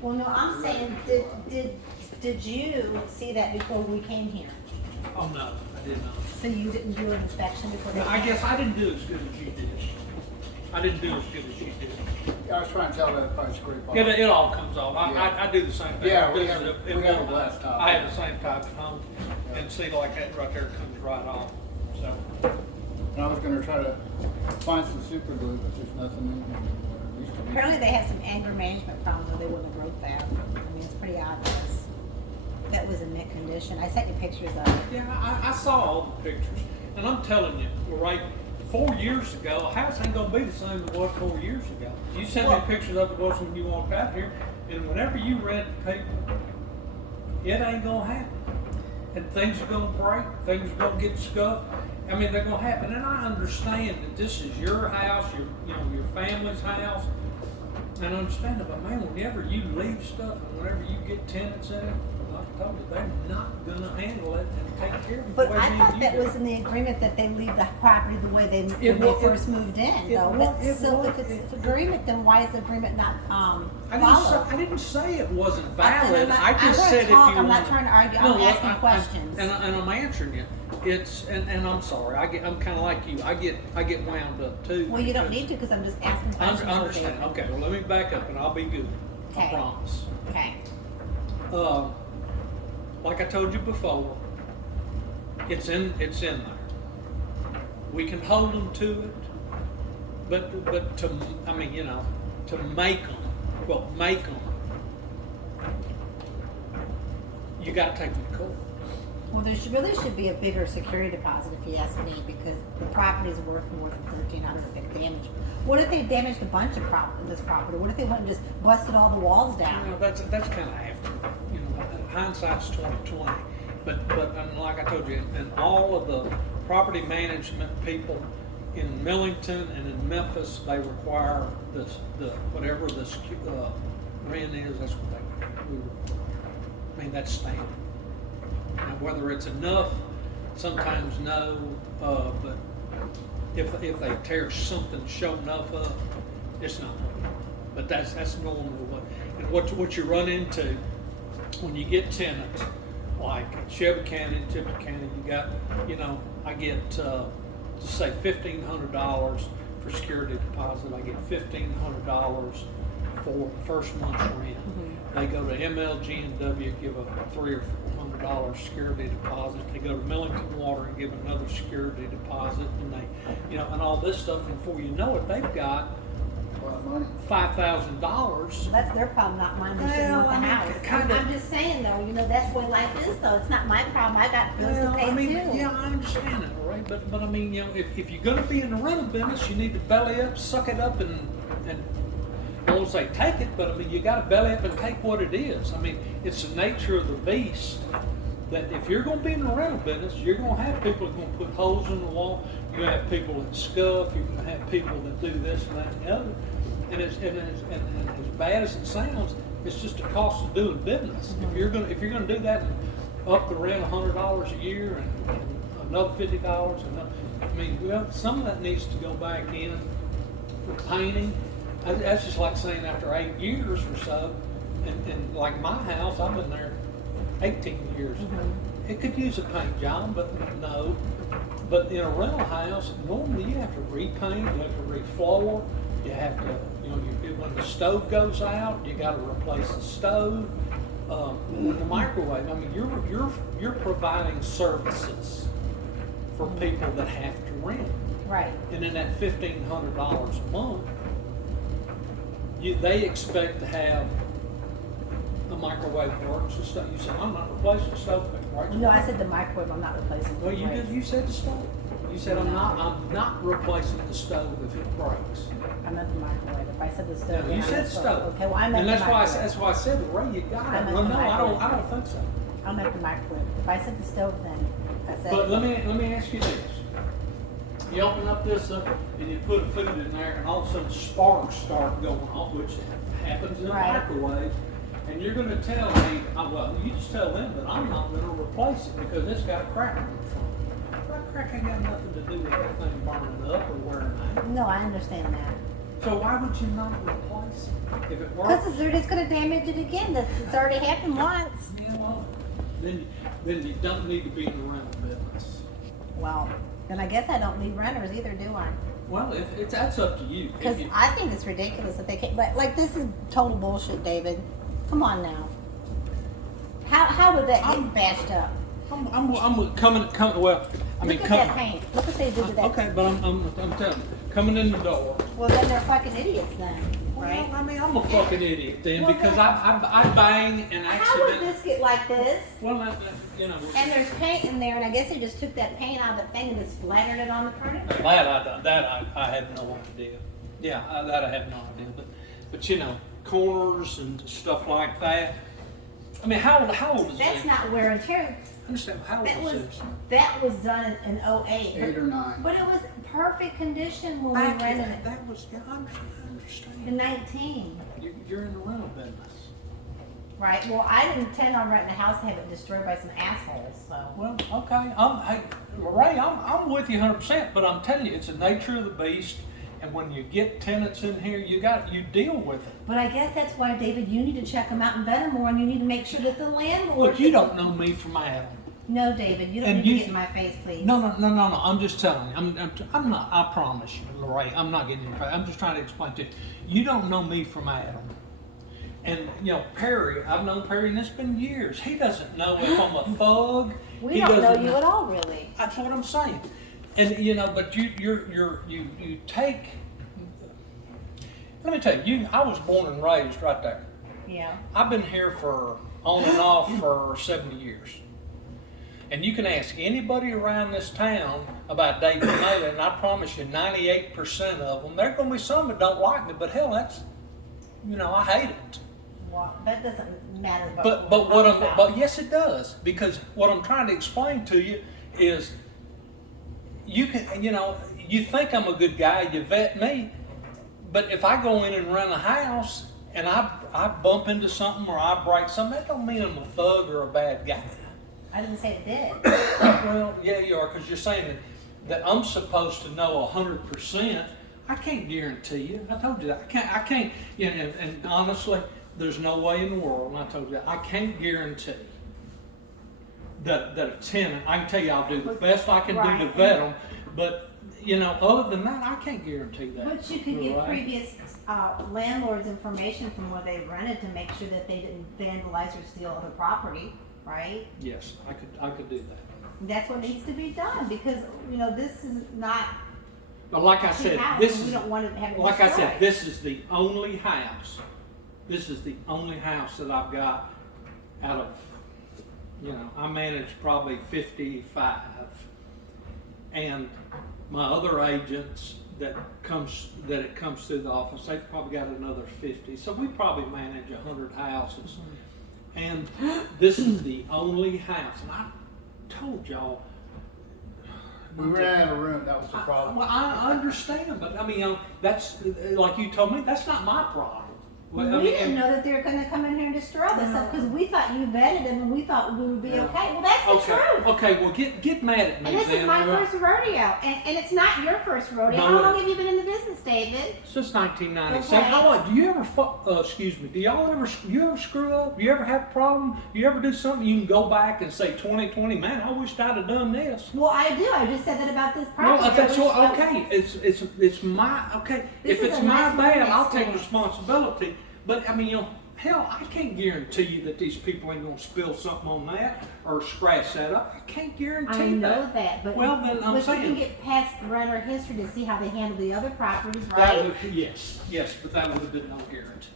Well, no, I'm saying, did you see that before we came here? Oh, no, I did not. So you didn't do an inspection before they I came? guess I didn't do as good as you did. I didn't do as good as you did. I was trying to tell that probably scrape off. It all comes off. I do the same thing. Yeah, I do we have- it- we it have a won't- glass top. I have the same type at home, and see, like that right there comes right off, so. And I was gonna try to find some super glue, but there's nothing in there anymore. It used to be- Apparently they have some anger management problems, or they wouldn't have wrote that. I mean, it's pretty obvious. That was in mint condition. I sent you pictures of it. Yeah, I saw all the pictures, and I'm telling you, right, 4 years ago, a house ain't gonna be the same as it was 4 years ago. You sent me Well- pictures of it was when you walked out here, and whenever you read the paper, it ain't gonna happen. And things are gonna break, things are gonna get scuffed. I mean, they're gonna happen, and I understand that this is your house, your family's house, and I understand it, but man, whenever you leave stuff and whenever you get tenants in it, like I told you, they're not gonna handle it and take care of it. the But way I me and thought you that do. was in the agreement that they leave the property the way they, when It they wa- first moved in, it though. wa- But it so wa- if it's it- agreement, then why is the agreement not, I followed? didn't say it wasn't And valid. I'm I not- just I wanna said if you talk, I'm not wanna- trying to argue, No, I'm look, asking questions. And I'm answering you. It's and I'm sorry. I'm kind of like you. I get wound up too. Well, you don't because- need to, because I'm just asking questions. I understand. Okay, well let me back up and I'll be good. I Okay. promise. Okay, Like I told you before, it's in there. We can hold them to it, but to I mean to make them, you got to take them to court. well, really should be a bigger security deposit, if you ask me, because the property is worth more than $1,300 if they damage. What if they damaged a bunch of this property? What if they went and just busted all the walls down? That's kind of after, hindsight's 20/20. But like I told you, and all of the property management people in Millington and in Memphis, they require whatever this rent is. That's what I mean, that's standard. Now, whether it's enough, sometimes no. But if they tear something show enough up, it's not. But that's normally what you run into when you get tenants like Shelby County, Tipton County. You got I get just say $1,500 for security deposit. I get $1,500 for first month's rent. They go to MLG&W, give a $300 or $400 security deposit. They go to Millington Water and give another security deposit, and they, and all this stuff. And before you know it, they've got A lot of money. $5,000. That's their problem, not mine. They shouldn't Well, want the I mean, house. kinda- I'm just saying, though, that's the way life is, though. It's not my problem. I got bills to pay too. Yeah, I understand that, all right? But I mean, if you're gonna be in the rental business, you need to belly up, suck it up, and I won't say take it, but I mean, you gotta belly up and take what it is. I mean, it's the nature of the beast that if you're gonna be in the rental business, you're gonna have people that are gonna put holes in the wall. You're gonna have people that scuff. You're gonna have people that do this and that and the other. And as bad as it sounds, it's just a cost of doing business. If you're gonna do that and up the rent $100 a year and another $50, some of that needs to go back in for painting. That's just like saying after 8 years or so, and like my house, I've been there 18 years. It could use a paint job, but no. But in a rental house, normally you have to repaint, you have to refloor, you have to, when the stove goes out, you got to replace the stove. And the microwave. I mean, you're providing services for people that have to rent, Right. and in that $1,500 a month, they expect to have the microwave works and stuff. You said, I'm not replacing the stove if it breaks. No, I said the microwave. I'm not replacing the Well, microwave. you said the stove. You said I'm not replacing the stove if it breaks. I meant the microwave. If I said the stove, No, then you I said meant stove. Okay, well, I meant And the that's microwave. why I said, Ray, you got I it. meant Well, the no, I don't microwave. think so. I meant the microwave. If I said the stove, then I said. But let me ask you this. You open up this up and you put food in there and all of a sudden sparks start going off, which happens in a Right. microwave. And you're gonna tell me, well, you just tell them that I'm not gonna replace it because it's got a crack in the front. That crack ain't got nothing to do with that thing burning up or wearing out. No, I understand that. So why would you not replace it if it works? Because they're just gonna damage it again. It's already happened once. Yeah, well, then you don't need to be in the rental business. Well, then I guess I don't need renters either, do I? Well, if that's up to you. If Because you- I think it's ridiculous that they can't. Like this is total bullshit, David. Come on now. How would that get bashed up? I'm coming. Well, I mean, Look at that paint. Look what they did to that. Okay, but I'm telling you, coming in the door. Well, then they're fucking idiots then, right? Well, I mean, I'm a fucking idiot then Well, because then- I bang and How would accident. this get like this? Well, you know. And there's paint in there, and I guess they just took that paint out of the thing and just splattered it on the furniture. I have no idea. Yeah, that I have no idea. But you know, corners and stuff like that. I mean, how old is That's it? not wear and tear. Understand how That old was is it? that was done in 08. 8 or 9. But it was perfect condition when we Back rented in- it That was. Yeah, I in understand. 19. You're in the rental business. Right. Well, I didn't intend on renting a house to have it destroyed by some assholes. So. Well, okay. Hey, Ray, I'm with you 100%. But I'm telling you, it's the nature of the beast. And when you get tenants in here, you deal with it. But I guess that's why, David, you need to check them out in better more, and you need to make sure that the landlord. Look, you don't know me from Adam. No, David, you don't And need to you- get in my face, please. No. I'm just telling you. I'm not. I promise you, Lorraine. I'm not getting in your face. I'm just trying to explain to you. You don't know me from Adam. And you know Perry. I've known Perry, and it's been years. He doesn't know if I'm a thug. We He don't know doesn't you at all, really. That's what I'm saying. And you know, but you take. Let me tell you. I was born and raised right there. Yeah. I've been here for on and off for 70 years. And you can ask anybody around this town about David Maley, and I promise you 98% of them, there are going to be some that don't like me, but hell, that's, you know, I hate it. Well, that doesn't matter. But yes, it does, because what I'm trying to explain to you is you can, you know, you think I'm a good guy, you vet me, but if I go in and rent a house and I bump into something or I break something, that don't mean I'm a thug or a bad guy. I didn't say it did. Well, yeah, you are, because you're saying that I'm supposed to know 100%. I can't guarantee you. I told you that. I can't. You know, and honestly, there's no way in the world. And I told you that. I can't guarantee that a tenant. I can tell you I'll do the best I can do to Right. vet them, but you know, other than that, I can't guarantee that. But you could get Right? previous landlords' information from where they rented to make sure that they didn't vandalize or steal other property, right? Yes, I could do that. That's what needs to be done because you know this is not. But like I a said, house, this and we is don't want to have it like I said, destroyed. this is the only house. This is the only house that I've got out of, you know, I manage probably 55. And my other agents that it comes through the office, they've probably got another 50. So we probably manage 100 houses. And this is the only house. And I told y'all. We ran out of room, that was the problem. Well, I understand, but I mean, you know, that's like you told me. That's not my problem. Well, I We mean, didn't know that they were going to come in here and destroy this stuff because we thought you vetted them and we thought we would be Yeah. okay. Well, that's the Okay, truth. okay. Well, get mad at me And this then. is my first rodeo, and it's not your first rodeo. No, How long have you been in the business, David? Since 1997. Okay. How long? Do you ever? Excuse me. Do y'all ever? You ever screw up? You ever have a problem? You ever do something? You can go back and say 2020. Man, I wished I'd have done this. Well, I do. I just said that about this Well, property. that's I wish what, I- okay. It's my okay. This If is it's a my nice bad, learning I'll take experience. responsibility. But I mean, you know, hell, I can't guarantee you that these people ain't gonna spill something on that or scratch that up. I can't guarantee I know that, but Well, then I'm but you saying- can get past renter history to see how they handle the other properties, That right? would, yes, but that would have been no guarantee.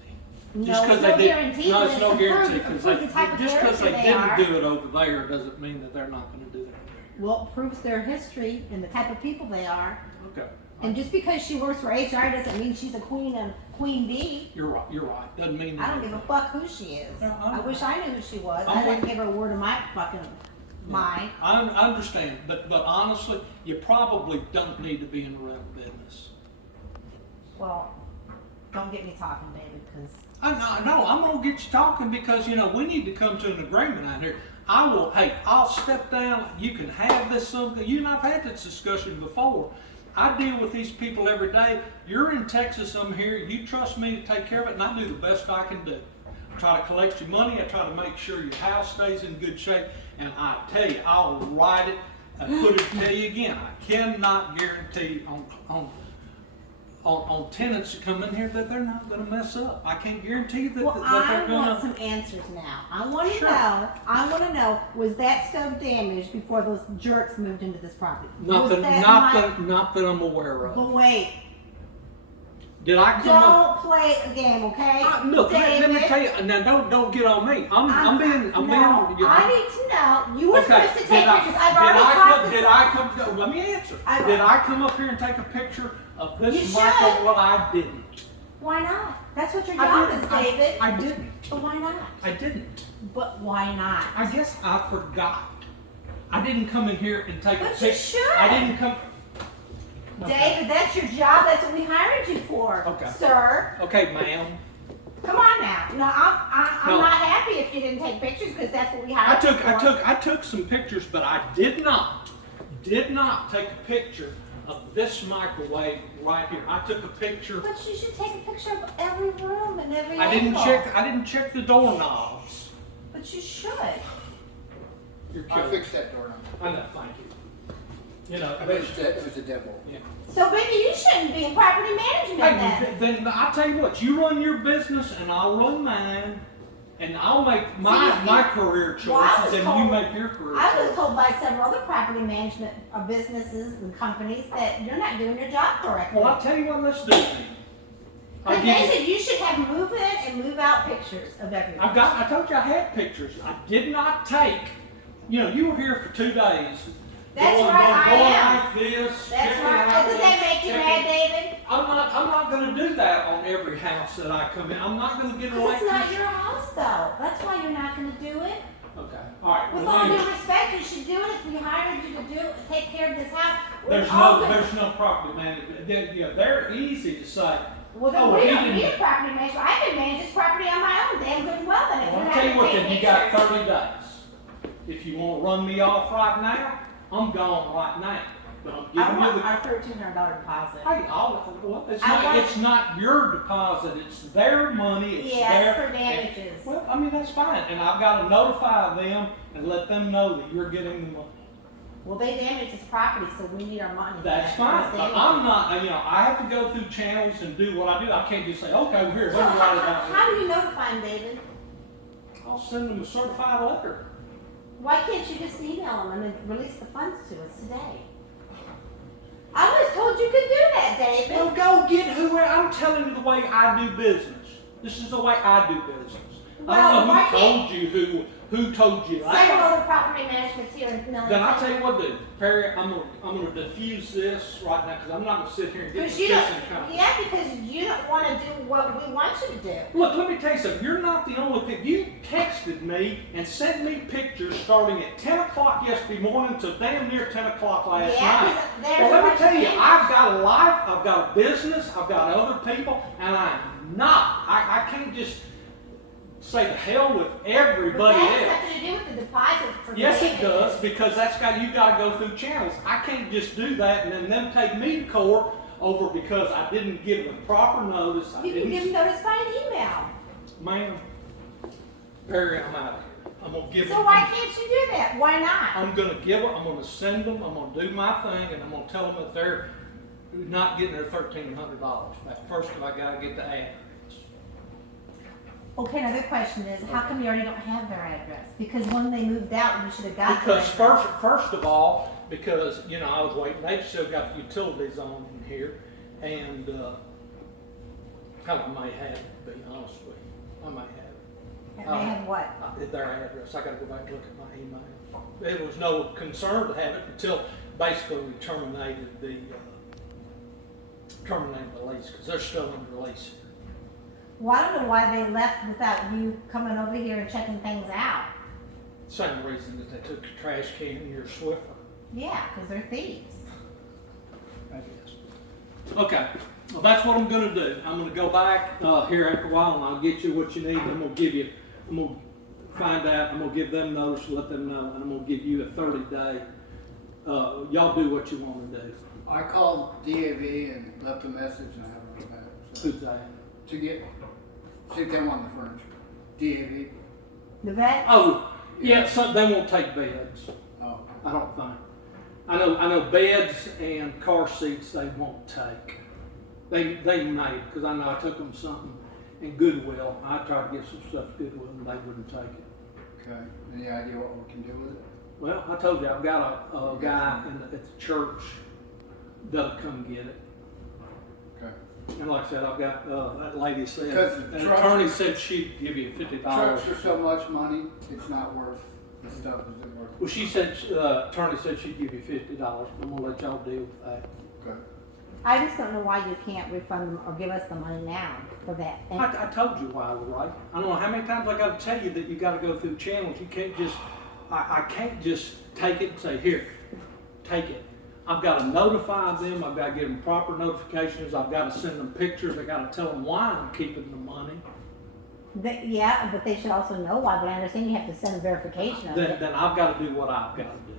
No, Just 'cause it's they no did- guarantee. No, but it's no approved- guarantee because approved the type of just because character they they are. didn't do it over there doesn't mean that they're not going to do it over Well, it proves their history and the type of people they are. there. Okay. And just because she works for HR doesn't mean she's a queen and queen bee. You're right. You're right. Doesn't mean I don't give a fuck who she is. No, I wish I knew who she was. I'm I didn't with- give her a word of my fucking mind. I understand, but honestly, you probably don't need to be in the rental business. Well, don't get me talking, David, because No, I'm gonna get you talking because you know we need to come to an agreement out here. I will. Hey, I'll step down. You can have this something. You and I've had this discussion before. I deal with these people every day. You're in Texas, I'm here. You trust me to take care of it, and I do the best I can do. I try to collect your money. I try to make sure your house stays in good shape. And I tell you, I'll write it and put it. Tell you again, I cannot guarantee on tenants that come in here that they're not going to mess up. I can't guarantee that, Well, that they're I going want to. some answers now. I want to Sure. know. I want to know. Was that stove damaged before those jerks moved into this property? Not Was that, not that I'm aware of. But wait, Did I come up? don't play a game, okay? Look, let me David, tell you. Now, don't get on me. I'm being. No, I need to know. You were Okay, supposed to take pictures. I've already talked did this. I come? Let me answer. I- Did I come up here and take a picture of this You micro? should. Well, I didn't. Why not? That's what your I job didn't. is, David. I didn't. But why not? I didn't. But why not? I guess I forgot. I didn't come in here and take a But picture. you should. I didn't come. Okay. David, that's your job. That's what we hired you for, Okay. sir. Okay, ma'am. Come on now. No, I'm No. not happy if you didn't take pictures because that's what we hired you for. I took some pictures, but I did not take a picture of this microwave right here. I took a picture. But you should take a picture of every room and every I didn't angle. check the doorknobs. But you should. You're I kidding. fixed that door. I know, thank you. You know, It was a devil. yeah. So maybe you shouldn't be in property management Hey, then. then I tell you what, you run your business and I'll run mine, and I'll make my career Well, I choices, was and told- you make your career I was choices. told by several other property management businesses and companies that you're not doing your job correctly. Well, I'll tell you what, let's do then. I'll Because give they you- said you should have move in and move out pictures of everyone. I told you I had pictures. I did not take, you were here for 2 days. That's going, right, I going am. like this. That's checking right. out Does that make you checking- mad, David? I'm not gonna do that on every house that I come in. I'm not gonna get an Because it's not electrician. your house, though. That's why you're not going to do it. Okay, all right. With well, all anyway, due respect, you should do it if we hired you to do take care of this house. there's no property management. They're easy to say. Well, then Oh, we he don't didn't- need a property manager. I can manage this property on my own, damn good and well. Then if Well, you're I'll not tell you going what, to then take you got pictures. 30 days. If you want to run me off right now, I'm gone right now. But I'm I giving you want the. our $1,300 deposit. Hey, well, I want- it's not your deposit. It's their money. It's Yes, their. for damages. Well, I mean that's fine, and I've got to notify them and let them know that you're getting the money. Well, they damaged this property, so we need our money. That's back. fine. Those But I'm damages. not. I have to go through channels and do what I do. I can't just say, okay, well, here, So let me write it how down. do you notify them, David? I'll send them a certified letter. Why can't you just email them and then release the funds to us today? I was told you could do that, David. Well, go get whoever. I'm telling you the way I do business. This is the way I do business. I Well, don't know why who told you who told you Several that. other property managements here in Millington. Then I tell you what, dude, Perry, I'm gonna diffuse this right now because I'm not gonna sit here and get Because this you in don't, company. yeah, because you don't want to do what we want you to do. Look, let me tell you something. You're not the only people. You texted me and sent me pictures starting at 10 o'clock yesterday morning to damn near 10 o'clock last Yeah, night. 'cause there's Well, a let me bunch tell of you, things. I've got a life, I've got a business, I've got other people, and I'm not. I can't just say the hell with everybody But that has else. nothing to do with the deposit for Yes, it damages. does, because you got to go through channels. I can't just do that and then them take me to court over because I didn't give them proper notice. I You can didn't. give them notice by an email. Ma'am, Perry, I'm out of here. I'm gonna give So them. why can't you do that? Why not? I'm gonna send them. I'm gonna do my thing, and I'm gonna tell them that they're not getting their $1,300 back. First, I gotta get the address. Okay, another question is, how come you already don't have their address? Because when they moved out, you should have got their Because address. first of all, because I was waiting. They've still got the utilities on in here, and I may have it, to be honest with you. I may have it. And they have what? Their address. I gotta go back and look at my email. There was no concern to have it until basically we terminated the lease, because they're still under lease. Well, I don't know why they left without you coming over here and checking things out. Same reason that they took the trash can in your Swiffer, Yeah, because they're thieves. I guess. Okay, well, that's what I'm gonna do. I'm gonna go back here after a while, and I'll get you what you need. I'm gonna find out. I'm gonna give them notice, let them know, and I'm gonna give you a 30-day. Y'all do what you want to do. I called DAV and left a message and I haven't heard back. So, Who's that? to get, see if they want the furniture. DAV? The vet? Oh, yeah, so they won't take beds, Oh, I don't think. I know beds and car seats they won't take. They may, because I know I took them something in Goodwill. I tried to get some stuff at Goodwill and they wouldn't take it. okay. Any idea what we can do with it? Well, I told you, I've got a guy at the church that'll come get it. Okay. And like I said, I've got, that lady said, Because the an trucks- attorney said she'd give you $50. Trucks are so much money, it's not worth, the stuff isn't worth. Well, she said, attorney said she'd give you $50. I'm gonna let y'all deal with that. Okay. I just don't know why you can't refund them or give us the money now for that. And I told you why, right? I don't know how many times I gotta tell you that you gotta go through channels. You can't just, I can't just take it and say, here, take it. I've gotta notify them, I've gotta give them proper notifications, I've gotta send them pictures, I gotta tell them why I'm keeping the money. yeah, but they should also know why, but I understand you have to send a verification of it. Then I've gotta do what I've gotta do.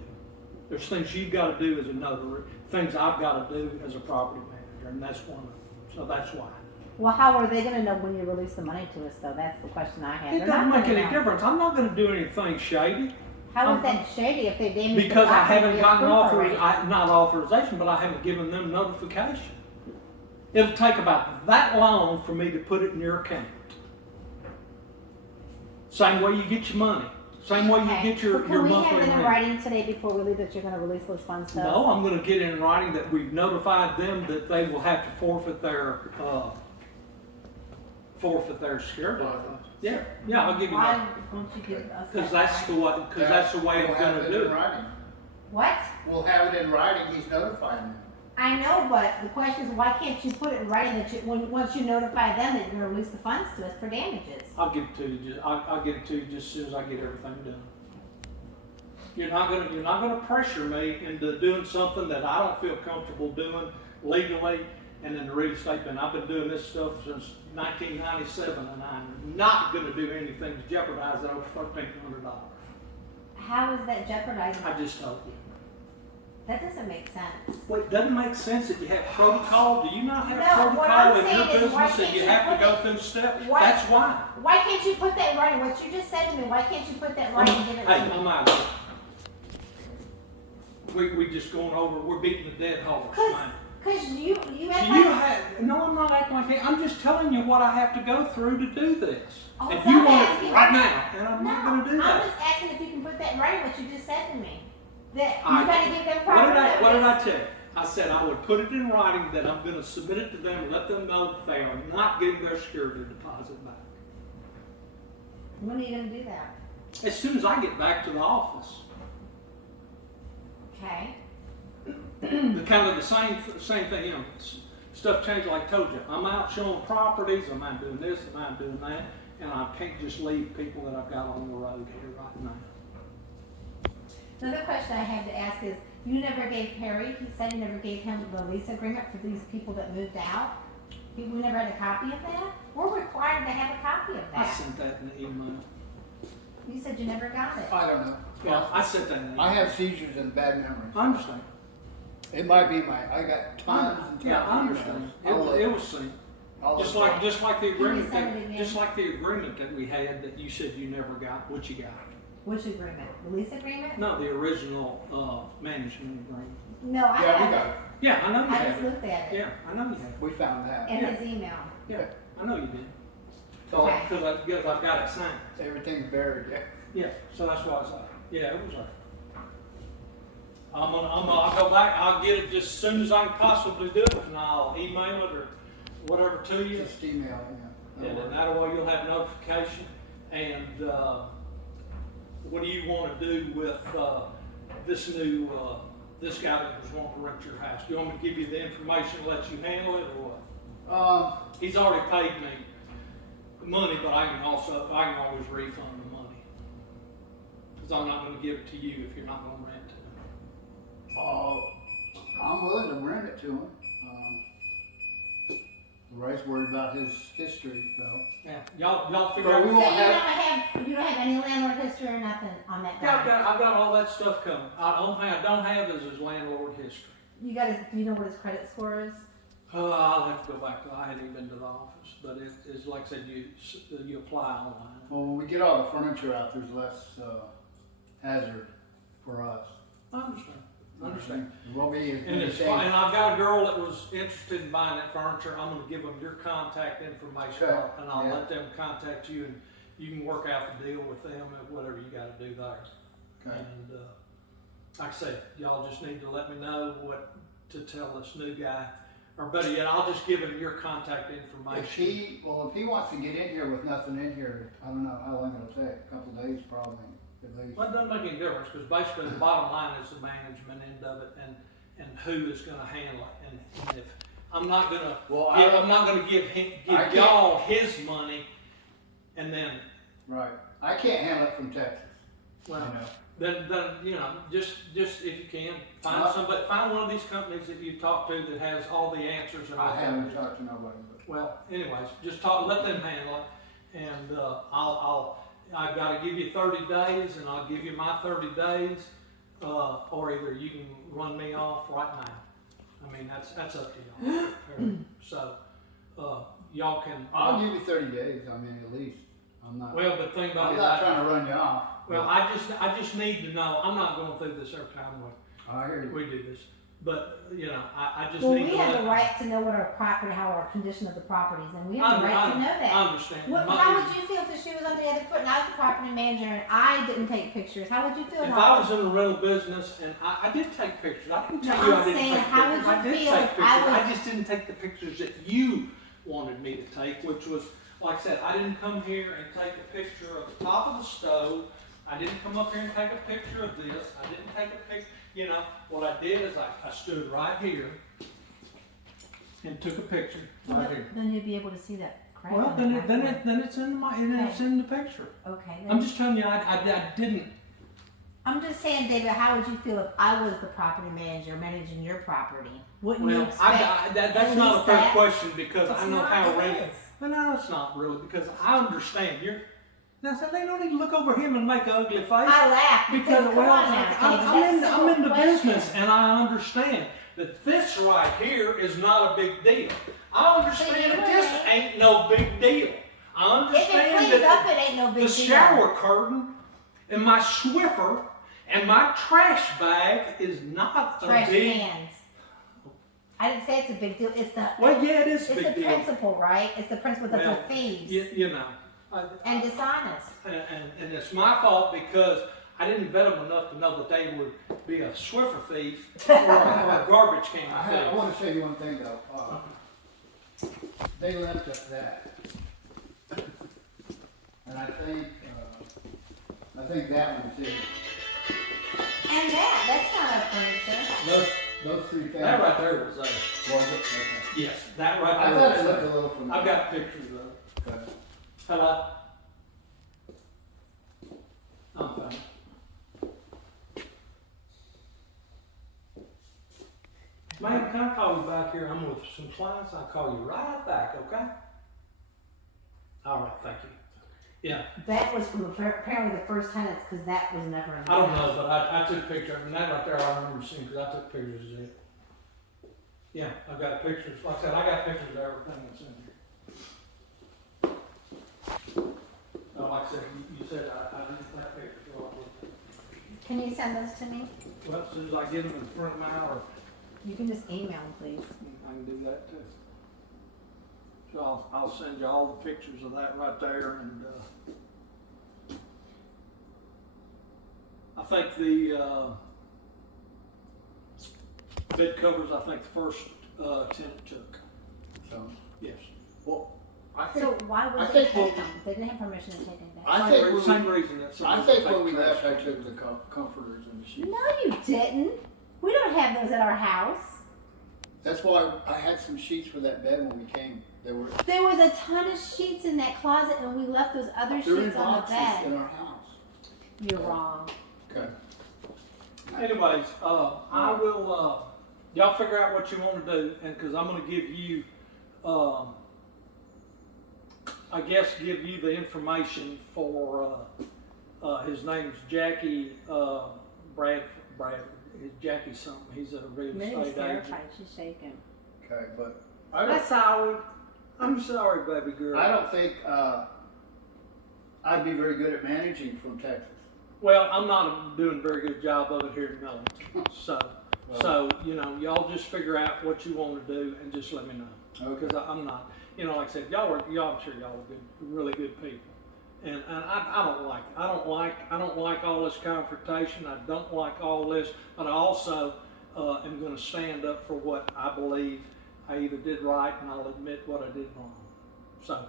There's things you've gotta do as a notary, things I've gotta do as a property manager, and that's one of them. So that's why. Well, how are they gonna know when you release the money to us though? That's the question I have. It They're doesn't not make gonna any know. difference. I'm not gonna do anything shady. How is that shady if they damage the Because I property haven't with gotten proof already? not authorization, but I haven't given them notification. It'll take about that long for me to put it in your account. Same way you get your money. Same way you Okay. get your Well, Can we monthly have it in rent. writing today before we leave that you're gonna release those funds to us? No, I'm gonna get in writing that we've notified them that they will have to forfeit their security. Yeah, I'll give you Why that. won't you give us Because that that's in the writing? way, because that's the way I'm We'll have gonna it do in it. writing. What? We'll have it in writing, he's notifying them. I know, but the question is, why can't you put it in writing that you, once you notify them that you're gonna release the funds to us for damages? I'll give it to you. I'll get it to you just as soon as I get everything done. You're not gonna pressure me into doing something that I don't feel comfortable doing legally. And in the real estate, I've been doing this stuff since 1997, and I'm not gonna do anything to jeopardize that over $1,300. How is that jeopardizing? I just told you. That doesn't make sense. Well, it doesn't make sense that you have protocol. Do you not have No, what I'm protocol in your saying is, why business that can't you you have to put go it- through steps? why- That's why. Why can't you put that in writing? What you just said to me, why can't you put that in writing and give it Hey, to me? I'm out of here. We just going over, we're beating the dead horse, man. Cause you Do have you like, have, no, I'm not acting like that. I'm just telling you what I have to go through to do this. Oh, And so you I'm want it asking- right now, and I'm not gonna do no, I'm that. just asking if you can put that in writing, what you just said to me. That I- you gotta give them What proper did I notice. tell you? I said I would put it in writing that I'm gonna submit it to them, let them know that they are not getting their security deposit back. When are you gonna do that? As soon as I get back to the office. Okay. The kind of the same thing, you know, stuff changed like I told you. I'm out showing properties, I'm out doing this, I'm out doing that, and I can't just leave people that I've got on the road here right now. Another question I had to ask is, you never gave Perry, he said you never gave him the lease agreement for these people that moved out? We never had a copy of that? We're required to have a copy of I that. sent that in the email. You said you never got it. I don't know. Yeah, I sent that in the email. I have seizures and bad memories. I understand. It might be I got tons and tons Yeah, I of understand. emails. I'll look. It was seen. I'll Just look. like the Can you agreement send it again? just like the agreement that we had that you said you never got, what you got. Which agreement? The lease agreement? No, the original management agreement. No, I Yeah, we have got it. it. Yeah, I know you I have just it. looked at it. Yeah, I know you have it. We found that. And Yeah. his email. Yeah, I know you did. So Okay. Because I've got it signed. everything's buried there. Yeah, so that's why it's like, yeah, it was like. I'll go back, I'll get it just as soon as I can possibly do it, and I'll email it or whatever to you. Just email, yeah. And then that way you'll have notification. And what do you want to do with this new, this guy that was wanting to rent your house? Do you want me to give you the information, let you handle it, or what? He's already paid me money, but I can always refund the money. Because I'm not going to give it to you if you're not going to rent it. I'm willing to rent it to him. Ray's worried about his history though. Yeah, y'all figure But out. we So won't you don't have any landlord history or nothing on that Yeah, guy? I've got all that stuff coming. The only thing I don't have is his landlord history. You got do you know what his credit score is? I'll have to go back. I hadn't even been to the office, but it's like I said, you apply online. Well, when we get all the furniture out, there's less hazard for us. I understand. It won't be as And it's many fine, things. and I've got a girl that was interested in buying that furniture. I'm gonna give them your contact information, Okay, and I'll yeah. let them contact you, and you can work out the deal with them and whatever you gotta do there. Okay. And, like I said, y'all just need to let me know what to tell this new guy, or better yet, I'll just give him your contact If information. if he wants to get in here with nothing in here, I don't know how long it'll take, a couple of days probably, at least. Well, it doesn't make any difference, because basically the bottom line is the management end of it, and who is gonna handle it, and if, I'm not gonna, Well, I'm not gonna give I can't- y'all his money, and then, Right, I can't handle it from Texas, you well, know. then, you know, just if you can, find Uh, somebody, find one of these companies that you talk to that has all the answers and all I that. haven't talked to nobody, but. Well, anyways, just let them handle it, and, I've gotta give you 30 days, and I'll give you my 30 days, or either you can run me off right now. I mean, that's up to y'all. So, y'all can. I'll give you 30 days, I mean, at least, I'm not, Well, but think about I'm it. not trying to run you off. Well, I just need to know, I'm not going through this every time I hear you. we do this, but, you know, I just Well, need we to have let. the right to know what our property, how our condition of the properties, and we I have the right to know I that. understand. What, My- how would you feel if the shoe was on the other foot and I was the property manager and I didn't take pictures? How would you feel? If if I was in the rental business and I did take pictures, I didn't tell No, you I'm I didn't saying, take how would pictures. I you did feel take if pictures. I was- I just didn't take the pictures that you wanted me to take, which was, like I said, I didn't come here and take a picture of the top of the stove. I didn't come up here and take a picture of this. I didn't take a picture. You know, what I did is I stood right here and took a picture right here. Then you'd be able to see that crack. Well, on then the back one. it's in the picture. Okay. I'm Then, just telling you, I didn't. I'm just saying, David, how would you feel if I was the property manager managing your property? Wouldn't you Well, expect? that's at not a least fair that? question because It's I know not, how it rental. is. Well, no, it's not really because I understand. Now, so they don't need to look over him and make an ugly face. I laugh because come well, on now, David, I'm that's a in the simple question. business and I understand that this right here is not a big deal. I understand that this ain't no big deal. I If it understand cleans up, that it ain't no big the deal. shower curtain and my Swiffer and my trash bag is not Trash a big. cans. I didn't say it's a big deal. It's the Well, yeah, it is a it's big the deal. principle, right? It's the principle that Well, they're thieves You know. and dishonest. And it's my fault because I didn't vet them enough to know that they would be a Swiffer thief or a garbage can I thief. want to show you one thing though. They left us that. And I think that one too. And that's not our furniture. Those three things. That right there was there. Was it? Okay. Yes, that right I there. thought it was looked a there. little familiar. I've got pictures of it. Okay. Hello? I'm fine. Man, can I call you back here? I'm with some clients. I'll call you right back, okay? All right, thank you. Yeah, That was from apparently the first tenants because that was never in the I don't house. know, but I took a picture, and that right there I remember seeing because I took pictures of it. Yeah, I've got pictures. Like I said, I got pictures of everything that's in here. No, like I said, you said I didn't take pictures. So I did. Can you send those to me? Well, as soon as I get them in front of my hour, You can just email them, please. I can do that too. So I'll send you all the pictures of that right there, and I think the bed covers. I think the first tenant took. So, Yes. well, I So think, why I would they think take what- them? They didn't have permission to take them back. I think when Same we- reason that. I somebody think would when we take left, I trash took cans. the comforters and the sheets. No, you didn't. We don't have those at our house. That's why I had some sheets for that bed when we came. There were, There was a ton of sheets in that closet, and we left those other they're in sheets on the boxes in bed. our house. You're wrong. Okay. Anyways, I will. Y'all figure out what you want to do, and because I'm going to give you, I guess, give you the information for his name's Jackie Bradford. Jackie's something, he's a real Minnie's estate agent. terrified, she's shaking. Okay, but I'm sorry. I'm sorry, baby girl. I don't think, I'd be very good at managing from Texas. Well, I'm not doing a very good job of it here in Millington. So, you know, y'all just figure out what you want to do and just let me know. Okay. Because I'm not, you know, like I said, I'm sure y'all are good, really good people. And I don't like all this confrontation. I don't like all this, but I also am going to stand up for what I believe I either did right, and I'll admit what I did wrong. So,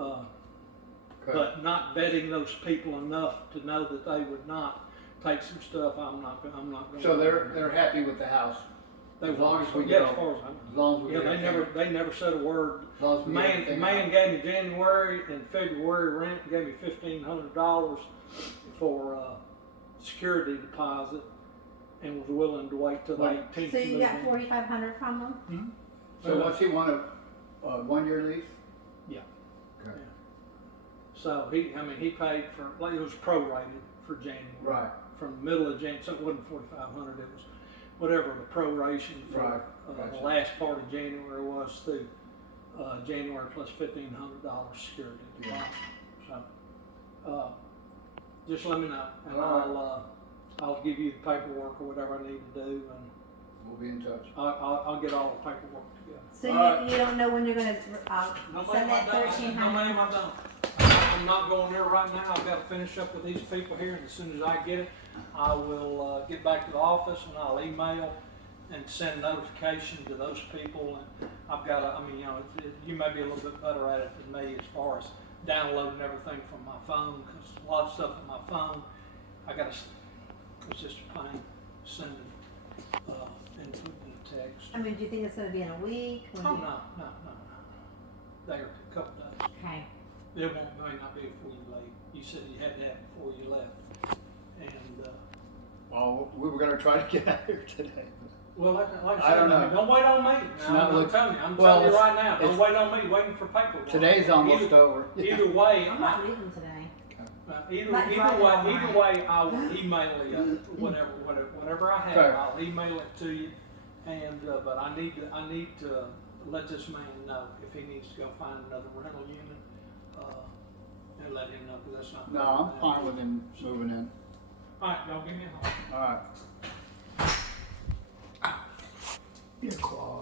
Okay. but not vetting those people enough to know that they would not take some stuff. I'm not going. So they're happy with the house? They as long as we yeah, get as all- far as I know. as long as we Yeah, get they never said a word. As long as we get Man everything gave me January and February rent, and gave me $1,500 for security deposit, and was willing to wait till the Right. 18th. So you got to move 4,500 from them? in. So what's he want, a 1-year lease? Yeah. Okay. So he paid for, like, it was prorated for January. Right. From the middle of January, so it wasn't 4,500, it was whatever the proration for Right. the Gotcha. last part of January was through January plus $1,500 security Yeah. deposit. So, just let me know, and All I'll give you the paperwork or whatever I need to do, and We'll be in touch. I'll get all the paperwork together. So Alright. you don't know when you're gonna No, send ma'am, that I don't. 1,300? No, ma'am, I don't. I'm not going there right now. I've got to finish up with these people here, and as soon as I get it, I will get back to the office and I'll email and send notification to those people. And I've got to, you may be a little bit better at it than me as far as downloading everything from my phone, because a lot of stuff on my phone, it's just a pain sending and putting in a text. I mean, do you think it's gonna be in a week? When Oh, you- no. There, a couple days. Okay. It may not be before you leave. You said you had to have it before you left. And, Well, we were gonna try to get out here today. well, like I I said, don't know. don't wait on me. It's Now, not I'm look- telling you, well, telling you right now, don't it's- wait on me, waiting for paperwork. Today's almost either, over. Either way, I'm not leaving today. either Not driving online. way, I will email you whatever I have. Okay. I'll email it to you. And but I need to let this man know if he needs to go find another rental unit, and let him know, because that's not. No, I'm fine with him moving in. All right, y'all give me a call. All right. Dear Claude.